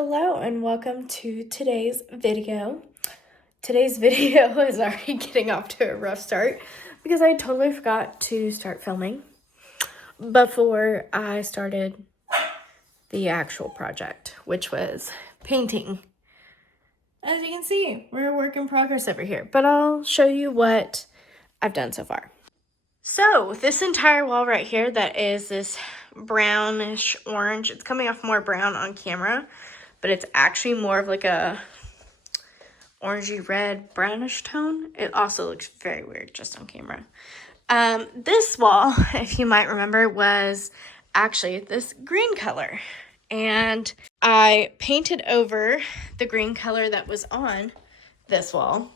Hello and welcome to today's video. Today's video is already getting off to a rough start because I totally forgot to start filming before I started the actual project, which was painting. As you can see, we're a work in progress over here, but I'll show you what I've done so far. So this entire wall right here that is this brownish orange, it's coming off more brown on camera, but it's actually more of like a orangey red brownish tone. It also looks very weird just on camera. This wall, if you might remember, was actually this green color, and I painted over the green color that was on this wall.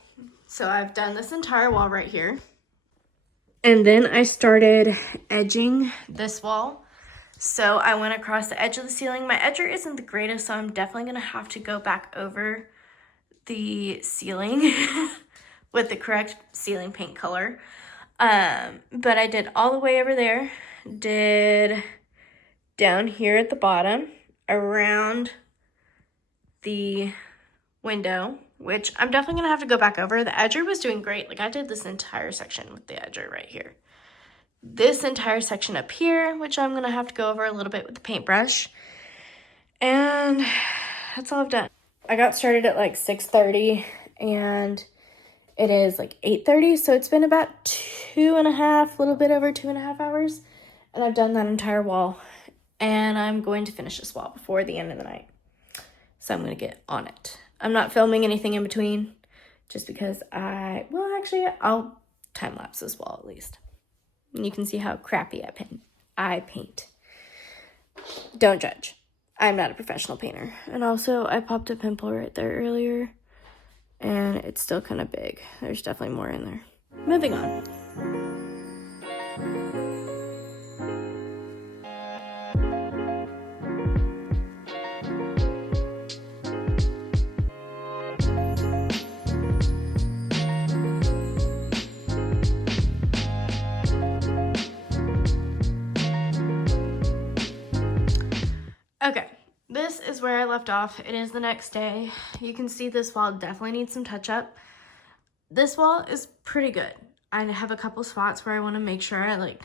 So I've done this entire wall right here. And then I started edging this wall. So I went across the edge of the ceiling. My edger isn't the greatest, so I'm definitely gonna have to go back over the ceiling with the correct ceiling paint color. But I did all the way over there, did down here at the bottom, around the window, which I'm definitely gonna have to go back over. The edger was doing great. Like, I did this entire section with the edger right here. This entire section up here, which I'm gonna have to go over a little bit with the paintbrush. And that's all I've done. I got started at like 6:30 and it is like 8:30, so it's been about a little bit over 2.5 hours, and I've done that entire wall, and I'm going to finish this wall before the end of the night. So I'm gonna get on it. I'm not filming anything in between just because I'll time lapse this wall at least. And you can see how crappy I paint. Don't judge. I'm not a professional painter. And also, I popped a pimple right there earlier, and it's still kind of big. There's definitely more in there. Moving on. Okay, this is where I left off. It is the next day. You can see this wall definitely needs some touch up. This wall is pretty good. I have a couple spots where I want to make sure I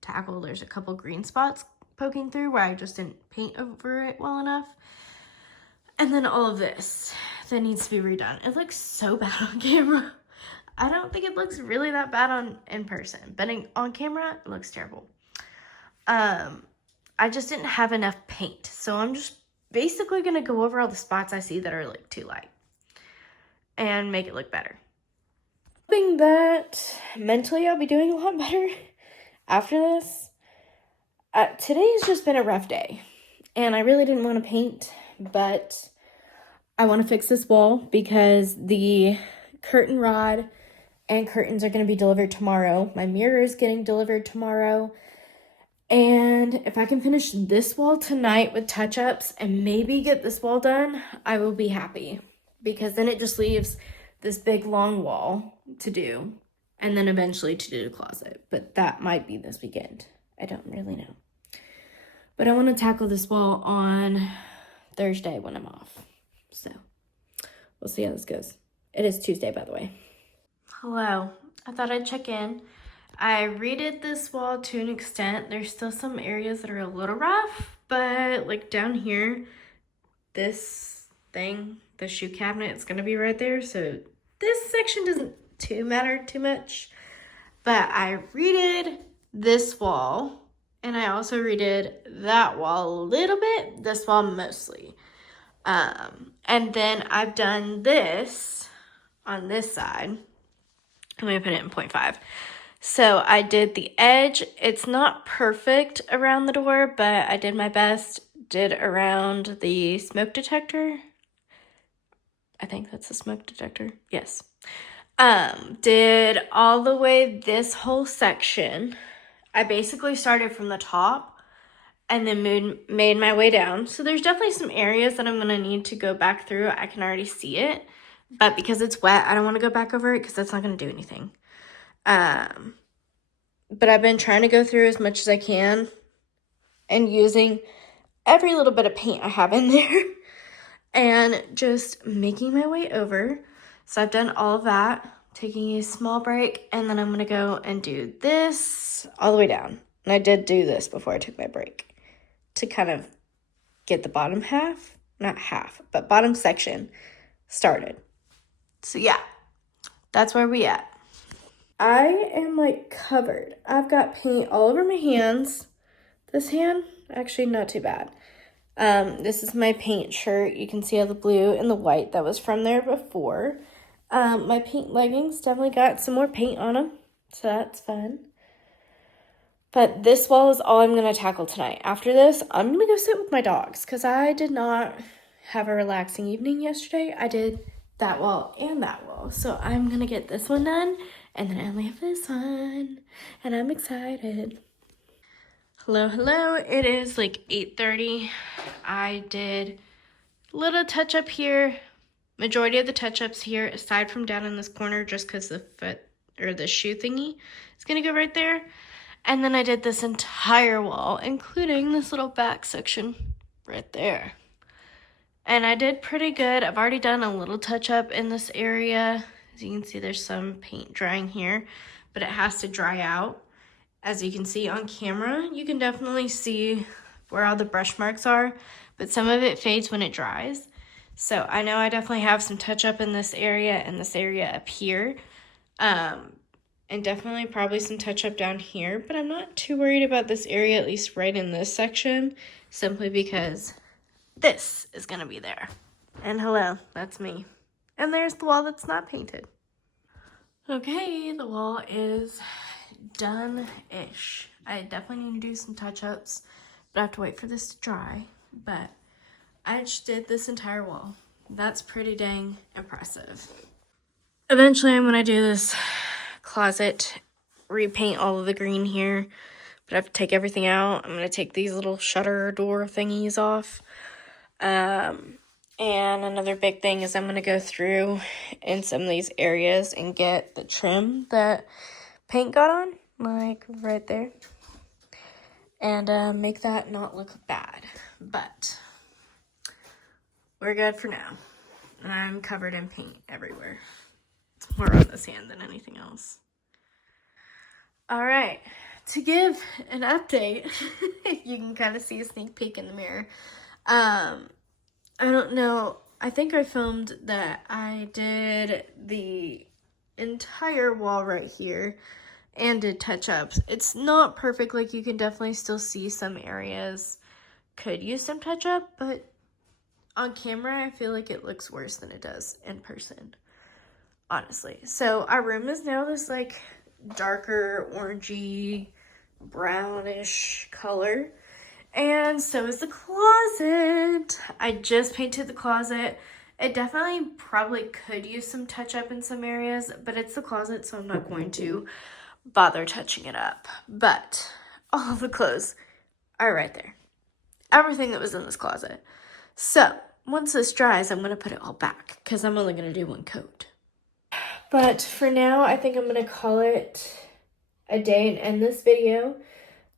tackle. There's a couple green spots poking through where I just didn't paint over it well enough. And then all of this that needs to be redone. It looks so bad on camera. I don't think it looks really that bad in person, but on camera, it looks terrible. I just didn't have enough paint, so I'm just basically going to go over all the spots I see that are too light and make it look better. Hoping that mentally I'll be doing a lot better after this. Today's just been a rough day, and I really didn't want to paint, but I want to fix this wall because the curtain rod and curtains are going to be delivered tomorrow. My mirror is getting delivered tomorrow. And if I can finish this wall tonight with touch-ups and maybe get this wall done, I will be happy. Because then it just leaves this big long wall to do. And then eventually to do the closet. But that might be this weekend. I don't really know. But I want to tackle this wall on Thursday when I'm off. So we'll see how this goes. It is Tuesday, by the way. Hello. I thought I'd check in. I redid this wall to an extent. There's still some areas that are a little rough, but down here, this thing, the shoe cabinet, it's gonna be right there. So this section doesn't matter too much, but I redid this wall, and I also redid that wall a little bit, this wall mostly. And then I've done this on this side. I'm gonna put it in 0.5. So I did the edge. It's not perfect around the door, but I did my best. Did around the smoke detector. I think that's a smoke detector. Yes. Did all the way this whole section. I basically started from the top and then made my way down. So there's definitely some areas that I'm going to need to go back through. I can already see it. But because it's wet, I don't want to go back over it because that's not going to do anything. But I've been trying to go through as much as I can and using every little bit of paint I have in there. and just making my way over. So I've done all of that, taking a small break, and then I'm gonna go and do this all the way down. And I did do this before I took my break to kind of get the bottom half, not half, but bottom section started. So yeah, that's where we at. I am like covered. I've got paint all over my hands. This hand, actually not too bad. This is my paint shirt. You can see all the blue and the white that was from there before. My paint leggings definitely got some more paint on them, so that's fun. But this wall is all I'm going to tackle tonight. After this, I'm going to go sit with my dogs because I did not have a relaxing evening yesterday. I did that wall and that wall. So I'm going to get this one done, and then I only have this one, and I'm excited. Hello. It is like 8:30. I did a little touch up here. Majority of the touch ups here, aside from down in this corner, just because the foot or the shoe thingy is going to go right there. And then I did this entire wall, including this little back section right there. And I did pretty good. I've already done a little touch up in this area. As you can see, there's some paint drying here, but it has to dry out. As you can see on camera, you can definitely see where all the brush marks are, but some of it fades when it dries. So I know I definitely have some touch up in this area and this area up here. And definitely probably some touch up down here, but I'm not too worried about this area, at least right in this section, simply because this is gonna be there. And hello, that's me. And there's the wall that's not painted. Okay, the wall is done-ish. I definitely need to do some touch-ups, but I have to wait for this to dry. But I just did this entire wall. That's pretty dang impressive. Eventually I'm gonna do this closet, repaint all of the green here, but I have to take everything out. I'm gonna take these little shutter door thingies off. And another big thing is I'm gonna go through in some of these areas and get the trim that paint got on, like right there, and make that not look bad. But we're good for now. I'm covered in paint everywhere. It's more on this hand than anything else. All right, to give an update, you can kind of see a sneak peek in the mirror. I don't know. I think I filmed that I did the entire wall right here and did touch-ups. It's not perfect. Like, you can definitely still see some areas could use some touch-up, but on camera, I feel like it looks worse than it does in person, honestly. So our room is now this like darker orangey brownish color, and so is the closet. I just painted the closet. It definitely probably could use some touch up in some areas, but it's the closet, so I'm not going to bother touching it up. But all the clothes are right there. Everything that was in this closet. So once this dries, I'm going to put it all back because I'm only going to do one coat. But for now, I think I'm going to call it a day and end this video.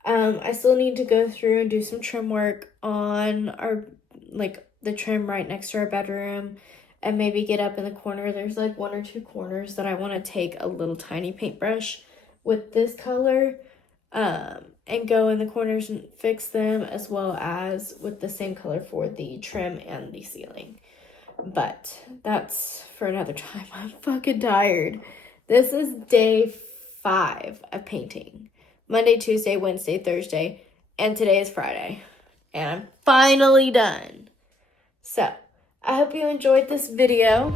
I still need to go through and do some trim work on our, like, the trim right next to our bedroom, and maybe get up in the corner. There's like 1 or 2 corners that I want to take a little tiny paintbrush with this color, and go in the corners and fix them, as well as with the same color for the trim and the ceiling. But that's for another time. I'm fucking tired. This is day 5 of painting. Monday, Tuesday, Wednesday, Thursday, and today is Friday. And I'm finally done. So, I hope you enjoyed this video.